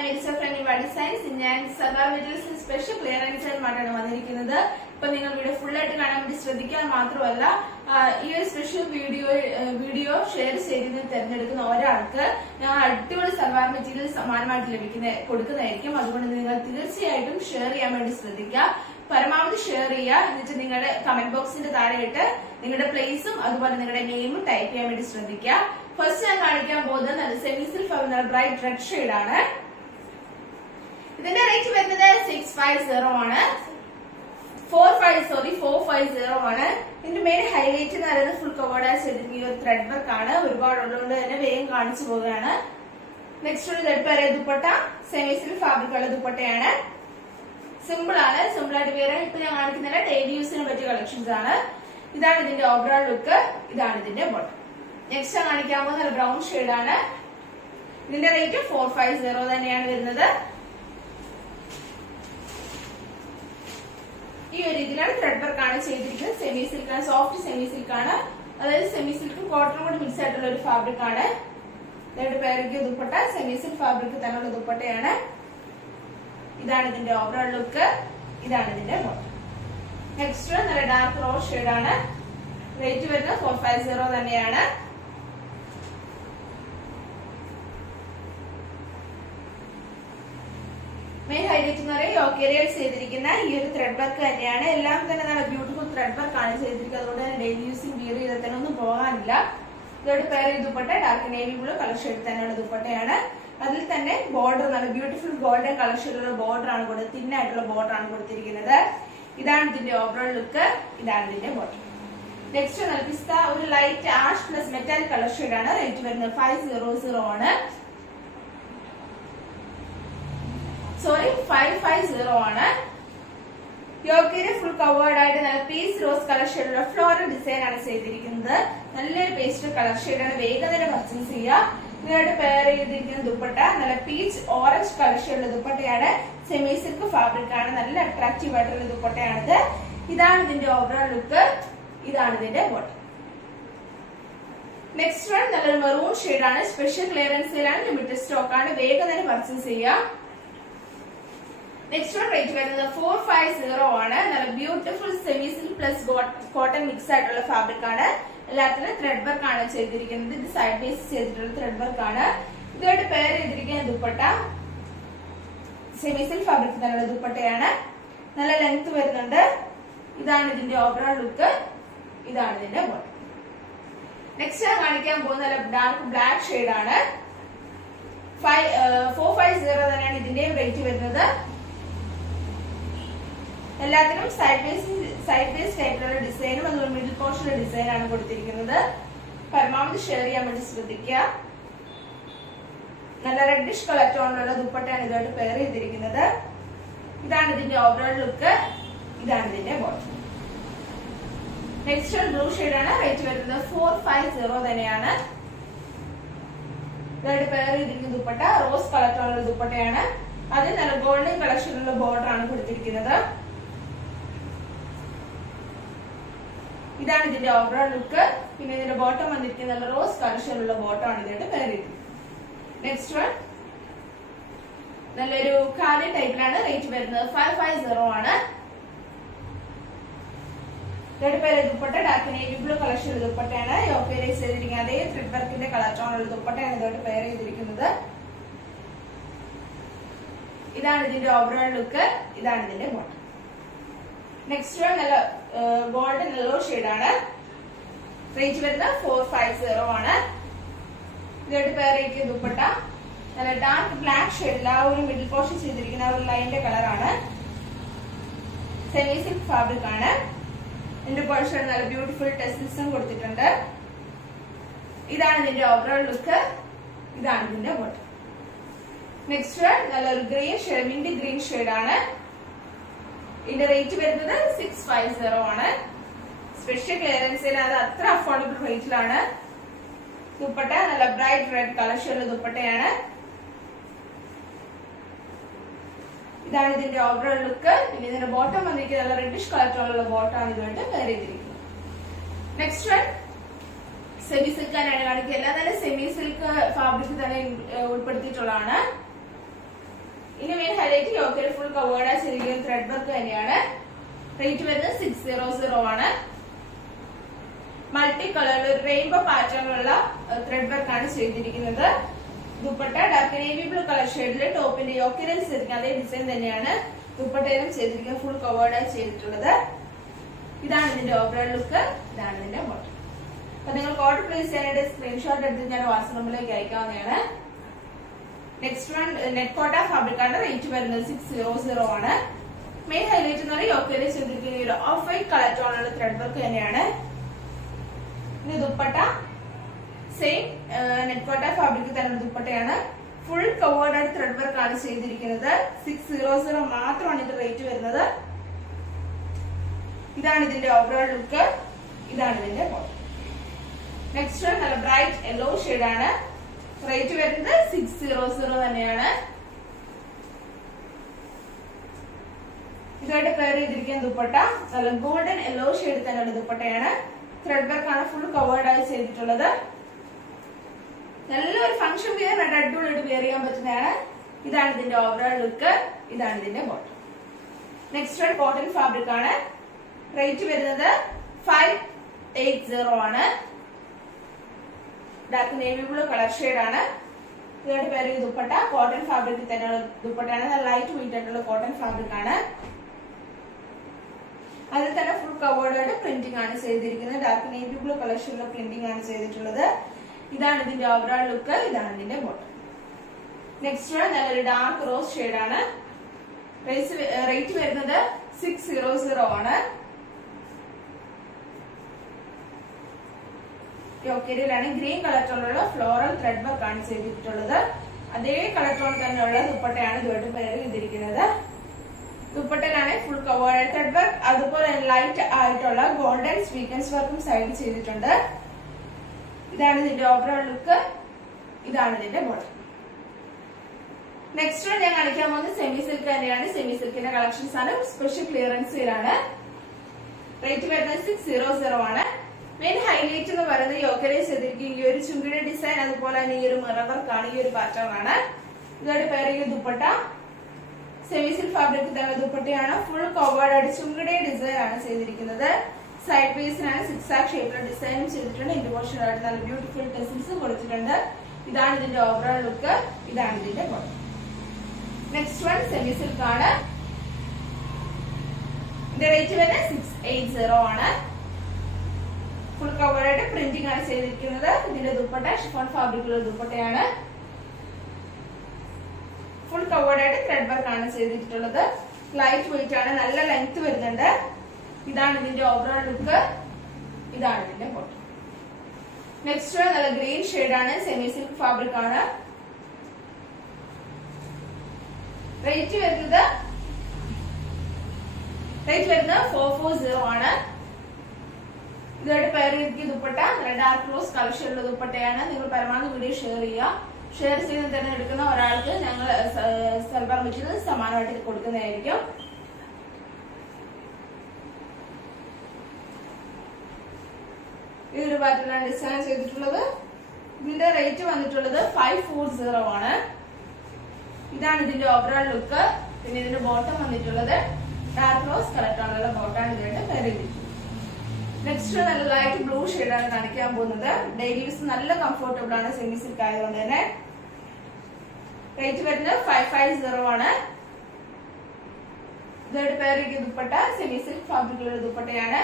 am Elisa from Niva Designs. ഞാൻ സദാ മെറ്റീരിയൽസിന് special clearance ആയിട്ടാണ് വന്നിരിക്കുന്നത്. ഇപ്പൊ നിങ്ങൾ വീഡിയോ ഫുൾ ആയിട്ട് കാണാൻ വേണ്ടി ശ്രദ്ധിക്കാൻ മാത്രമല്ല ഈ ഒരു സ്പെഷ്യൽ വീഡിയോ ഷെയർ ചെയ്ത് തിരഞ്ഞെടുക്കുന്ന ഒരാൾക്ക് ഞാൻ അടിപൊളി സൽവാർ മെറ്റീരിയൽ സമ്മാനമായിട്ട് കൊടുക്കുന്നതായിരിക്കും. അതുകൊണ്ട് നിങ്ങൾ തീർച്ചയായിട്ടും ഷെയർ ചെയ്യാൻ വേണ്ടി ശ്രദ്ധിക്കുക. പരമാവധി ഷെയർ ചെയ്യുക. എന്നിട്ട് നിങ്ങളുടെ കമന്റ് ബോക്സിന്റെ താഴെയിട്ട് നിങ്ങളുടെ പ്ലേസും അതുപോലെ നിങ്ങളുടെ നെയിമും ടൈപ്പ് ചെയ്യാൻ വേണ്ടി ശ്രദ്ധിക്കുക. ഫസ്റ്റ് ഞാൻ കാണിക്കാൻ പോകുന്നത് നല്ല semi silk bright red shade ആണ്. ഇതിന്റെ റേറ്റ് വരുന്നത് 650 ആണ്. 450 ആണ്. ഇതിന്റെ മെയിൻ ഹൈലൈറ്റ് എന്ന് പറയുന്നത് ഫുൾ കവേർഡ് ആയി ചെയ്തിരിക്കുന്ന ഈ ഒരു ത്രെഡ് വർക്ക് ആണ്. ഒരുപാടുള്ളതുകൊണ്ട് തന്നെ വേഗം കാണിച്ചു പോവുകയാണ്. നെക്സ്റ്റ് ഒരു dupatta dupatta semi silk fabric ഉള്ള ദുപ്പട്ടയാണ്. സിമ്പിൾ ആണ്. സിമ്പിൾ ആയിട്ട് വേറെ ഇപ്പൊ ഞാൻ കാണിക്കുന്ന ഡെയിലി യൂസിന് പറ്റിയ കളക്ഷൻസ് ആണ്. ഇതാണ് ഇതിന്റെ ഓവറോൾ ലുക്ക്. ഇതാണ് ഇതിന്റെ ബോട്ടം. നെക്സ്റ്റ് കാണിക്കാൻ പോകുന്ന ബ്രൗൺ ഷെയ്ഡ് ആണ്. ഇതിന്റെ റേറ്റ് 450 തന്നെയാണ് വരുന്നത്. ഈ ഒരു രീതിയിലാണ് ത്രെഡ് വർക്ക് ആണ് ചെയ്തിരിക്കുന്നത്. സെമി സിൽക്ക് ആണ്, സോഫ്റ്റ് സെമി സിൽക്ക് ആണ്. അതായത് സെമി സിൽക്കും കോട്ടണും കൂടി മിക്സ് ആയിട്ടുള്ള ഒരു ഫാബ്രിക് ആണ്. രണ്ട് പേരയ്ക്ക് ദുപ്പട്ട സെമി സിൽക്ക് ഫാബ്രിക് തന്നെയുള്ള ദുപ്പട്ടയാണ്. ഇതാണ് ഇതിന്റെ ഓവറോൾ ലുക്ക്. ഇതാണ് ഇതിന്റെ ബോട്ടം. നെക്സ്റ്റ് നല്ല ഡാർക്ക് റോസ് ഷെയ്ഡ് ആണ്. റേറ്റ് വരുന്നത് 450 തന്നെയാണ്. മെയിൻ ഹൈലൈറ്റ് എന്ന് പറയുന്നത് യോക്കേരിയൽ ചെയ്തിരിക്കുന്ന ഈ ഒരു ത്രെഡ് വർക്ക് തന്നെയാണ്. എല്ലാം തന്നെ നല്ല ബ്യൂട്ടിഫുൾ ത്രെഡ് വർക്ക് ആണ് ചെയ്തിരിക്കുന്നത്. അതുകൊണ്ട് തന്നെ ഡെയിലി യൂസിങ് വിയർ ചെയ്താൽ തന്നെ ഒന്നും പോകാനില്ല. ഇതോട് പേര് dupatta dark navy blue colour shade തന്നെയുള്ള ദുപ്പട്ടയാണ്. അതിൽ തന്നെ ബോർഡർ നല്ല ബ്യൂട്ടിഫുൾ ഗോൾഡൻ കളർ ഷെയ്ഡുള്ള ബോർഡർ ആണ് കൊടുത്തത്. തിന്നായിട്ടുള്ള ബോർഡർ ആണ് കൊടുത്തിരിക്കുന്നത്. ഇതാണ് ഇതിന്റെ ഓവറോൾ ലുക്ക്. ഇതാണ് ഇതിന്റെ ബോട്ടം. നെക്സ്റ്റ് നല്ല പിസ്ത ഒരു light ash plus metallic colour shade ആണ്. റേറ്റ് വരുന്നത് 500 ആണ്. 550 ആണ്. യോക്കേരിയ ഫുൾ കവേർഡ് ആയിട്ട് നല്ല പീസ് റോസ് കളർ ഷെയ്ഡുള്ള ഫ്ലോറൽ ഡിസൈൻ ആണ് ചെയ്തിരിക്കുന്നത്. നല്ലൊരു പേസ്റ്റൽ കളർ ഷെയ്ഡ് ആണ്. വേഗം തന്നെ പർച്ചേസ് ചെയ്യുക. ഇതിനായിട്ട് പെയർ ചെയ്തിരിക്കുന്ന ദുപ്പട്ട നല്ല പീച്ച് ഓറഞ്ച് കളർ ഷെയ്ഡുള്ള ദുപ്പട്ടയാണ്. സെമി സിൽക്ക് ഫാബ്രിക് ആണ്. നല്ല അട്രാക്റ്റീവ് ആയിട്ടുള്ള ദുപ്പട്ടയാണിത്. ഇതാണ് ഇതിന്റെ ഓവറോൾ ലുക്ക്. ഇതാണ് ഇതിന്റെ ബോട്ടം. നെക്സ്റ്റ് വൺ നല്ലൊരു മെറൂൺ ഷെയ്ഡ് ആണ്. സ്പെഷ്യൽ ക്ലിയറൻസ് സെയിലാണ്. ലിമിറ്റഡ് സ്റ്റോക്ക് ആണ്. വേഗം തന്നെ പർച്ചേസ് ചെയ്യുക. നെക്സ്റ്റ് വൺ റേറ്റ് വരുന്നത് 450 ആണ്. നല്ല beautiful semi silk plus cotton mix ആയിട്ടുള്ള ഫാബ്രിക് ആണ്. എല്ലാത്തിനും ത്രെഡ് വർക്ക് ആണ് ചെയ്തിരിക്കുന്നത്. ഇത് സൈഡ് ബേസ് ചെയ്തിട്ടുള്ള ത്രെഡ് വർക്ക് ആണ്. ഇതുമായിട്ട് പെയർ ചെയ്തിരിക്കുന്ന ദുപ്പട്ട സെമി സിൽക്ക് ഫാബ്രിക് തന്നെയുള്ള ദുപ്പട്ടയാണ്. നല്ല ലെങ്ത് വരുന്നുണ്ട്. ഇതാണ് ഇതിന്റെ ഓവറോൾ ലുക്ക്. ഇതാണ് ഇതിന്റെ ബോട്ടം. നെക്സ്റ്റ് ഞാൻ കാണിക്കാൻ പോകുന്ന നല്ല ഡാർക്ക് ബ്ലാക്ക് ഷെയ്ഡ് ആണ്. 450 തന്നെയാണ് ഇതിന്റെയും റേറ്റ് വരുന്നത്. എല്ലാത്തിനും സൈഡ് ബേസ് ടൈപ്പിലുള്ള ഡിസൈനും അതുപോലെ മിഡിൽ പോർഷനുള്ള ഡിസൈൻ ആണ് കൊടുത്തിരിക്കുന്നത്. പരമാവധി ഷെയർ ചെയ്യാൻ വേണ്ടി ശ്രദ്ധിക്കുക. നല്ല റെഡിഷ് കളർ ടോണിലുള്ള ദുപ്പട്ടയാണ് ഇതുമായിട്ട് പെയർ ചെയ്തിരിക്കുന്നത്. ഇതാണ് ഇതിന്റെ ഓവറോൾ ലുക്ക്. ഇതാണ് ഇതിന്റെ ബോട്ടം. നെക്സ്റ്റ് ബ്ലൂ ഷെയ്ഡ് ആണ്. റേറ്റ് വരുന്നത് 450 തന്നെയാണ്. ഇതായിട്ട് പെയർ ചെയ്തിരിക്കുന്ന ദുപ്പട്ട റോസ് കളർ ടോണിലുള്ള ദുപ്പട്ടയാണ്. അത് നല്ല ഗോൾഡൻ കളക്ഷനുള്ള ബോർഡർ ആണ് കൊടുത്തിരിക്കുന്നത്. ഇതാണ് ഇതിന്റെ ഓവറോൾ ലുക്ക്. പിന്നെ ഇതിന്റെ ബോട്ടം വന്നിരിക്കുന്ന നല്ല റോസ് കളറിലുള്ള ബോട്ടം ആണ് ഇതായിട്ട് പെയർ ചെയ്തിരിക്കുന്നത്. നെക്സ്റ്റ് വൺ നല്ലൊരു ഖാദി ടൈപ്പിലാണ്. റേറ്റ് വരുന്നത് 550 ആണ്. ഇതായിട്ട് പേര് ദുപ്പട്ട ഡാർക്ക് നേവി ബ്ലൂ കളക്ഷനുള്ള ദുപ്പട്ടയാണ്. യോക്കേരിയ ചെയ്തിരിക്കുന്ന അതേ ത്രെഡ് വർക്കിന്റെ കളർ ടോണുള്ള ദുപ്പട്ടയാണ് ഇതായിട്ട് പെയർ ചെയ്തിരിക്കുന്നത്. ഇതാണ് ഇതിന്റെ ഓവറോൾ ലുക്ക്. ഇതാണ് ഇതിന്റെ ബോട്ടം. നെക്സ്റ്റ് വൺ നല്ല ഗോൾഡൻ യെല്ലോ ഷെയ്ഡ് ആണ്. റേറ്റ് വരുന്നത് 450 ആണ്. ഇതായിട്ട് പെയർ ചെയ്തിരിക്കുന്ന ദുപ്പട്ട നല്ല ഡാർക്ക് ബ്ലാക്ക് ഷെയ്ഡിൽ ആ ഒരു മിഡിൽ പോർഷൻ ചെയ്തിരിക്കുന്ന ആ ഒരു ലൈനിന്റെ കളറാണ്. സെമി സിൽക്ക് ഫാബ്രിക് ആണ്. ഇതിന്റെ പോർഷൻ നല്ല ബ്യൂട്ടിഫുൾ ടെസ്റ്റിൽസും കൊടുത്തിട്ടുണ്ട്. ഇതാണ് ഇതിന്റെ ഓവറോൾ ലുക്ക്. ഇതാണ് ഇതിന്റെ ബോട്ടം. നെക്സ്റ്റ് നല്ലൊരു green shade mint green shade ആണ്. ഇതിന്റെ റേറ്റ് വരുന്നത് 650 ആണ്. സ്പെഷ്യൽ ക്ലിയറൻസിൽ അത് അത്ര അഫോർഡബിൾ റേറ്റിലാണ്. ദുപ്പട്ട നല്ല ബ്രൈറ്റ് റെഡ് കളർ ഷെയ്ഡുള്ള ദുപ്പട്ടയാണ്. ഇതാണ് ഇതിന്റെ ഓവറോൾ ലുക്ക്. പിന്നെ ഇതിന്റെ ബോട്ടം വന്നിരിക്കുന്നത് നല്ല റെഡിഷ് കളർ ടോണുള്ള ബോട്ടം ആണ് ഇതുമായിട്ട് പെയർ ചെയ്തിരിക്കുന്നത്. നെക്സ്റ്റ് വൺ സെമി സിൽക്ക് തന്നെയാണ് കാണിക്കുക. എല്ലാം തന്നെ സെമി സിൽക്ക് ഫാബ്രിക് തന്നെ ഉൾപ്പെടുത്തിയിട്ടുള്ളതാണ്. ഇനി മെയിൻ ഹൈലൈറ്റ് യോക്കിൽ ഫുൾ കവേർഡ് ചെയ്തിരിക്കുന്ന ത്രെഡ് വർക്ക് തന്നെയാണ്. റേറ്റ് വരുന്നത് 600 ആണ്. മൾട്ടി കളറിൽ റെയിൻബോ പാറ്റേണിലുള്ള ത്രെഡ് വർക്ക് ആണ് ചെയ്തിരിക്കുന്നത്. Dupatta dark navy blue colour ഷെയ്ഡില് ടോപ്പിന്റെ യോക്കിൽ ചെയ്തിരിക്കുന്ന അതേ ഡിസൈൻ തന്നെയാണ് ദുപ്പട്ടയിലും ചെയ്തിരിക്കുന്നത്. ഫുൾ കവേർഡ് ചെയ്തിട്ടുള്ളത്. ഇതാണ് ഇതിന്റെ ഓവറോൾ ലുക്ക്. ഇതാണ് ഇതിന്റെ ബോട്ടം. അപ്പൊ നിങ്ങൾക്ക് ഓർഡർ പ്ലേസ് ചെയ്യാനായിട്ട് സ്ക്രീൻഷോട്ട് എടുത്ത് ഞാൻ വാട്സ്ആപ്പ് നമ്പറിലേക്ക് അയക്കാവുന്നതാണ്. Next one net Kota fabric ആണ്. റേറ്റ് വരുന്നത് 600 ആണ്. മെയിൻ ഹൈലൈറ്റ് എന്ന് പറയുന്നത് യോക്കിൽ ചെയ്തിരിക്കുന്ന ഒരു ഓഫ് വൈറ്റ് കളർ ടോണുള്ള ത്രെഡ് വർക്ക് തന്നെയാണ്. ഇനി dupatta same net Kota fabric തന്നെ ദുപ്പട്ടയാണ്. ഫുൾ കവേർഡ് ത്രെഡ് വർക്ക് ആണ് ചെയ്തിരിക്കുന്നത്. 600 മാത്രമാണ് ഇത് റേറ്റ് വരുന്നത്. ഇതാണ് ഇതിന്റെ ഓവറോൾ ലുക്ക്. ഇതാണ് ഇതിന്റെ ബോട്ടം. നെക്സ്റ്റ് വൺ നല്ല ബ്രൈറ്റ് യെല്ലോ ഷെയ്ഡ് ആണ്. റേറ്റ് വരുന്നത് 600 തന്നെയാണ്. ഇതായിട്ട് പെയർ ചെയ്തിരിക്കുന്ന ദുപ്പട്ട നല്ല ഗോൾഡൻ യെല്ലോ ഷെയ്ഡ് തന്നെയുള്ള ദുപ്പട്ടയാണ്. ത്രെഡ് വർക്ക് ആണ് ഫുൾ കവേർഡ് ആയി ചെയ്തിട്ടുള്ളത്. നല്ലൊരു ഫംഗ്ഷൻ വെയർ അടിപൊളിയായിട്ട് വെയർ ചെയ്യാൻ പറ്റുന്നതാണ്. ഇതാണ് ഇതിന്റെ ഓവറോൾ ലുക്ക്. ഇതാണ് ഇതിന്റെ bottom. Next one cotton fabric ആണ്. റേറ്റ് വരുന്നത് 580 ആണ്. Dark navy blue colour shade ആണ്. ഇതായിട്ട് പേര് ദുപ്പട്ട കോട്ടൺ ഫാബ്രിക് തന്നെയുള്ള ദുപ്പട്ടയാണ്. നല്ല ലൈറ്റ് വെയിറ്റ് ആയിട്ടുള്ള കോട്ടൺ ഫാബ്രിക് ആണ്. അതിൽ തന്നെ ഫുൾ കവേർഡ് ആയിട്ട് പ്രിന്റിംഗ് ആണ് ചെയ്തിരിക്കുന്നത്. ഡാർക്ക് നേവി ബ്ലൂ കളർ ഷെയ്ഡിലുള്ള പ്രിന്റിംഗ് ആണ് ചെയ്തിട്ടുള്ളത്. ഇതാണ് ഇതിന്റെ ഓവറോൾ ലുക്ക്. ഇതാണ് ഇതിന്റെ ബോട്ടം. നെക്സ്റ്റ് വൺ നല്ലൊരു ഡാർക്ക് റോസ് ഷെയ്ഡ് ആണ്. റേറ്റ് വരുന്നത് 600 ആണ്. യോക്കേരിയിലാണ് green colour ടോണിലുള്ള floral thread work ആണ് ചെയ്തിട്ടുള്ളത്. അതേ കളർ ടോൺ തന്നെയുള്ള ദുപ്പട്ടയാണ് ഇതുമായിട്ട് പെയർ ചെയ്തിരിക്കുന്നത്. ദുപ്പട്ടയിലാണ് ഫുൾ കവേർഡ് ത്രെഡ് വർക്ക്. അതുപോലെ ലൈറ്റ് ആയിട്ടുള്ള ഗോൾഡൻ സ്വീക്വൻസ് വർക്കും സൈഡ് ചെയ്തിട്ടുണ്ട്. ഇതാണ് ഇതിന്റെ ഓവറോൾ ലുക്ക്. ഇതാണ് ഇതിന്റെ ബോട്ടം. നെക്സ്റ്റ് ഞാൻ കാണിക്കാൻ പോകുന്നത് സെമി സിൽക്ക് തന്നെയാണ്. സെമി സിൽക്കിന്റെ കളക്ഷൻസ് ആണ്. സ്പെഷ്യൽ ക്ലിയറൻസ് സെയിലാണ്. റേറ്റ് വരുന്നത് 600 ആണ്. മെയിൻ ഹൈലൈറ്റ് എന്ന് പറയുന്നത് യോക്കലൈസ് ചെയ്തിരിക്കും ഈ ഒരു ചുങ്കിടി ഡിസൈൻ. അതുപോലെ തന്നെ ഈ ഒരു മിറർ വർക്കാണ്. ഈ ഒരു പാറ്റേൺ ആണ്. ഇതോടെ പേർ ചെയ്ത ദുപ്പട്ട സെമി സിൽക്ക് ഫാബ്രിക് തന്നെ ദുപ്പട്ടയാണ്. ഫുൾ കവേർഡ് ആയിട്ട് ചുങ്കിടി ഡിസൈൻ ആണ് ചെയ്തിരിക്കുന്നത്. സൈഡ് പീസിനാണ് സിക്സാക് ഷേപ്പിലുള്ള ഡിസൈനും ചെയ്തിട്ടുണ്ട്. ഇന്റർപോർഷൻ ആയിട്ട് നല്ല ബ്യൂട്ടിഫുൾ ടെസിൽസും കൊടുത്തിട്ടുണ്ട്. ഇതാണ് ഇതിന്റെ ഓവറോൾ ലുക്ക്. ഇതാണ് ഇതിന്റെ bottom. Next one semi silk ആണ്. ഇതിന്റെ റേറ്റ് വരുന്നത് 680 ആണ്. ഫുൾ കവേർഡ് പ്രിന്റിംഗ് ആണ് ചെയ്തിരിക്കുന്നത്. ഇതിന്റെ ദുപ്പട്ട ഷിഫോൺ ഫാബ്രിക്കുള്ള ദുപ്പട്ടയാണ്. ഫുൾ കവേർഡ് ആയിട്ട് ത്രെഡ് വർക്ക് ആണ് ചെയ്തിട്ടുള്ളത്. ലൈറ്റ് വെയിറ്റ് ആണ്. നല്ല ലെങ്ത് വരുന്നുണ്ട്. ഇതാണ് ഇതിന്റെ ഓവറോൾ ലുക്ക്. ഇതാണ് ഇതിന്റെ ബോട്ടം. നെക്സ്റ്റ് നല്ല ഗ്രീൻ ഷെയ്ഡ് ആണ്. സെമി സിൽക്ക് ഫാബ്രിക് ആണ്. റേറ്റ് വരുന്നത് 440 ആണ്. ഇതായിട്ട് പെയർ ചെയ്തിരിക്കുന്ന ദുപ്പട്ട നല്ല ഡാർക്ക് റോസ് കളർ ഷെയ്ഡുള്ള ദുപ്പട്ടയാണ്. നിങ്ങൾ പരമാവധി വീഡിയോ ഷെയർ ചെയ്യുക. ഷെയർ ചെയ്ത് തിരഞ്ഞെടുക്കുന്ന ഒരാൾക്ക് ഞങ്ങൾ സൽവാർ മെറ്റീരിയൽ സമാനമായിട്ട് കൊടുക്കുന്നതായിരിക്കും. ഈ ഒരു പാറ്റേണിലാണ് ഡിസൈൻ ചെയ്തിട്ടുള്ളത്. ഇതിന്റെ റേറ്റ് വന്നിട്ടുള്ളത് 540 ആണ്. ഇതാണ് ഇതിന്റെ ഓവറോൾ ലുക്ക്. പിന്നെ ഇതിന്റെ ബോട്ടം വന്നിട്ടുള്ളത് ഡാർക്ക് റോസ് കളർ ടോണുള്ള ബോട്ടാണ് ഇതായിട്ട് പെയർ ചെയ്തിട്ടുള്ളത്. നെക്സ്റ്റ് നല്ല ലൈറ്റ് ബ്ലൂ ഷെയ്ഡാണ് കാണിക്കാൻ പോകുന്നത്. ഡെയിലി യൂസ് നല്ല കംഫർട്ടബിൾ ആണ്. സെമി സിൽക്ക് ആയതുകൊണ്ട് തന്നെ. റേറ്റ് വരുന്നത് 550 ആണ്. ഇതായിട്ട് പെയർ ചെയ്ത ദുപ്പട്ട സെമി സിൽക്ക് ഫാബ്രിക്കുള്ള ദുപ്പട്ടയാണ്.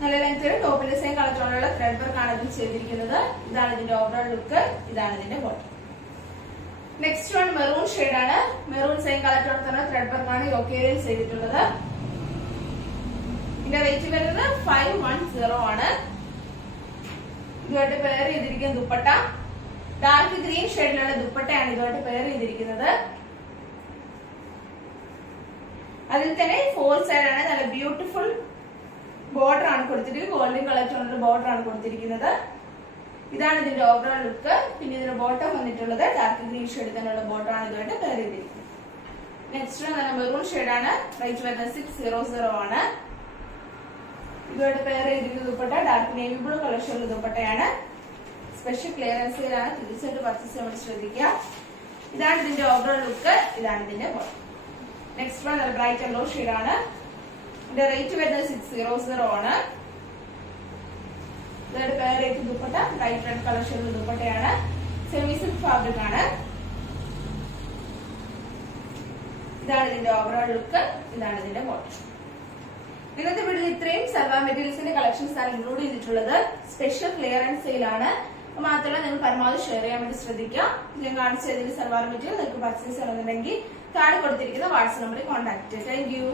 നല്ല ലെങ്ത് ടോപ്പിന്റെ സെയിം കളർ ടോണുള്ള ത്രെഡ് വർക്ക് ആണ് ഇതിൽ ചെയ്തിരിക്കുന്നത്. ഇതാണ് ഇതിന്റെ ഓവറോൾ ലുക്ക്. ഇതാണ് ഇതിന്റെ bottom. Next one maroon shade ആണ്. മെറൂൺ സെയിം കളർ ടോൺ തന്നെ ത്രെഡ് വർക്ക് ആണ് യോക്കേരിയിൽ ചെയ്തിട്ടുള്ളത്. ഇതിന്റെ റേറ്റ് വരുന്നത് 510 ആണ്. ഇതുമായിട്ട് പെയർ ചെയ്തിരിക്കുന്ന ദുപ്പട്ട ഡാർക്ക് ഗ്രീൻ ഷെയ്ഡിലുള്ള ദുപ്പട്ടയാണ് ഇതുമായിട്ട് പെയർ ചെയ്തിരിക്കുന്നത്. അതിൽ തന്നെ 4 സൈഡ് ആണ്. നല്ല ബ്യൂട്ടിഫുൾ ബോർഡർ ആണ് കൊടുത്തിരിക്കുന്നത്. ഗോൾഡൻ കളർ ടോണിലുള്ള ബോർഡർ ആണ് കൊടുത്തിരിക്കുന്നത്. ഇതാണ് ഇതിന്റെ ഓവറോൾ ലുക്ക്. പിന്നെ ഇതിന്റെ ബോട്ടം വന്നിട്ടുള്ളത് ഡാർക്ക് ഗ്രീൻ ഷെയ്ഡ് തന്നെയുള്ള ബോട്ടം ആണ് ഇതുമായിട്ട് പെയർ ചെയ്തിരിക്കുന്നത്. നെക്സ്റ്റ് നല്ല മെറൂൺ ഷെയ്ഡ് ആണ്. റേറ്റ് വരുന്നത് 600 ആണ്. ഇതുമായിട്ട് പെയർ ചെയ്തിരിക്കുന്ന dupatta dark navy blue colour ഷെയ്ഡുള്ള ദുപ്പട്ടയാണ്. സ്പെഷ്യൽ ക്ലിയറൻസ് സെയിലാണ്, തീർച്ചയായിട്ടും പർച്ചേസ് ചെയ്യാൻ വേണ്ടി ശ്രദ്ധിക്കുക. ഇതാണ് ഇതിന്റെ ഓവറോൾ ലുക്ക്, ഇതാണ് ഇതിന്റെ ബോട്ടം. നെക്സ്റ്റ് വൺ നല്ല ബ്രൈറ്റ് യെല്ലോ ഷെയ്ഡാണ്. ഇതിന്റെ റേറ്റ് വരുന്നത് 600 ആണ്. ഇതൊരു പേർ rate dupatta, bright red colour shade ദുപ്പട്ടയാണ്. സെമി സിൽക്ക് ഫാബ്രിക് ആണ്. ഇതാണ് ഇതിന്റെ ഓവറോൾ ലുക്ക്, ഇതാണ് ഇതിന്റെ ബോട്ടം. ഇന്നത്തെ വീഡിയോയിൽ ഇത്രയും സൽവാർ മെറ്റീരിയൽസിന്റെ കളക്ഷൻസ് ആണ് ഇൻക്ലൂഡ് ചെയ്തിട്ടുള്ളത്. സ്പെഷ്യൽ ക്ലിയറൻസ് സെയിലാണ്. മാത്രമല്ല നിങ്ങൾ പരമാവധി ഷെയർ ചെയ്യാൻ വേണ്ടി ശ്രദ്ധിക്കുക. ഞാൻ കാണിച്ച ഇതിന്റെ സൽവാർ മെറ്റീരിയൽ നിങ്ങൾക്ക് പർച്ചേസ് ചെയ്യണമെന്നുണ്ടെങ്കിൽ താഴെ കൊടുത്തിരിക്കുന്ന വാട്സ്ആപ്പ് നമ്പറിൽ കോൺടാക്ട് ചെയ്യുക. Thank you.